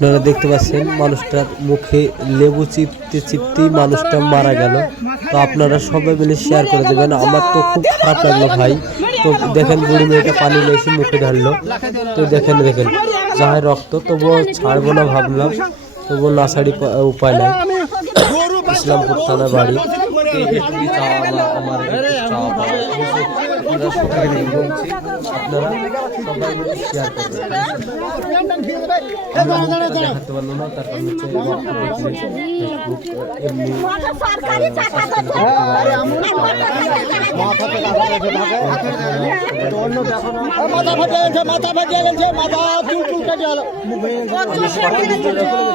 আপনারা দেখতে পাচ্ছেন মানুষটার মুখে লেবু চিপতে চিপতেই মানুষটা মারা গেল। তো আপনারা সবাই মিলে শেয়ার করে দেবেন। আমার তো খুব খারাপ লাগলো ভাই। তো দেখেন বুড়ি মেয়েটা পানি লেসে মুখে ঢাললো। তো দেখেন যাহাই রক্ত, তবুও ছাড়বো না ভাবলাম, তবুও না ছাড়ি উপায় নাই। ইসলামপুর থানা বাড়ি। আমার আপনারা সবাই শেয়ার করবেন। দেখাতে পারলো না, তার কারণ হচ্ছে ফেসবুক এমনি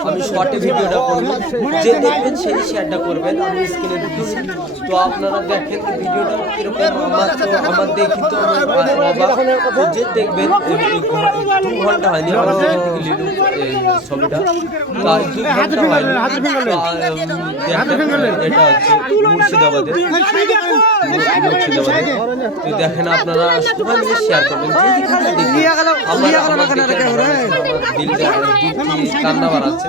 আমি শর্টে ভিডিওটা করবো, যে দেখবেন সেই শেয়ারটা করবেন। আমি স্ক্রিনে দিচ্ছি, তো আপনারা দেখেন ভিডিওটা কিরকম। আমার দেখি তো যে দেখবেন 2 ঘন্টা হয়নি আমার লিডু ছবিটা, 2 ঘন্টা হয়নি। এটা হচ্ছে মুর্শিদাবাদে। তো দেখেন আপনারা সবাই মিলে শেয়ার করবেন। কান্না বাড়াচ্ছে।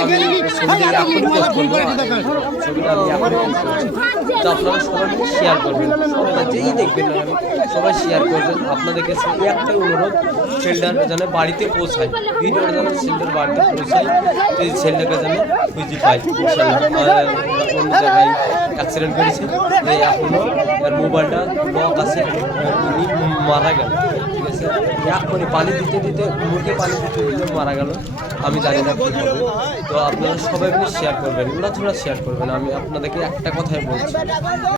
আমি ছবিটা এখনই পোস্ট করবো, ছবিটা আমি এখনই পোস্ট করছি। তো আপনারা সবাই মিলে শেয়ার করবেন, যেই দেখবেন না সবাই শেয়ার করবেন। আপনাদের কাছে একটাই অনুরোধ, ছেলেটার যেন বাড়িতে পৌঁছায়, ভিডিওটা যেন ছেলেটার বাড়িতে পৌঁছায়, এই ছেলেটাকে যেন খুঁজে পাই। অন্য জায়গায় অ্যাক্সিডেন্ট করেছে, এখনও তার মোবাইলটা লক আছে, উনি মারা গেল। ঠিক আছে, এখনই পানি দিতে দিতে মুখে পানি দিতে দিতে মারা গেল। আমি জানি না কী হবে। তো আপনারা সবাই মিলে শেয়ার করবেন, ওরা শেয়ার করবেন। আমি আপনাদেরকে একটা কথাই বলছি।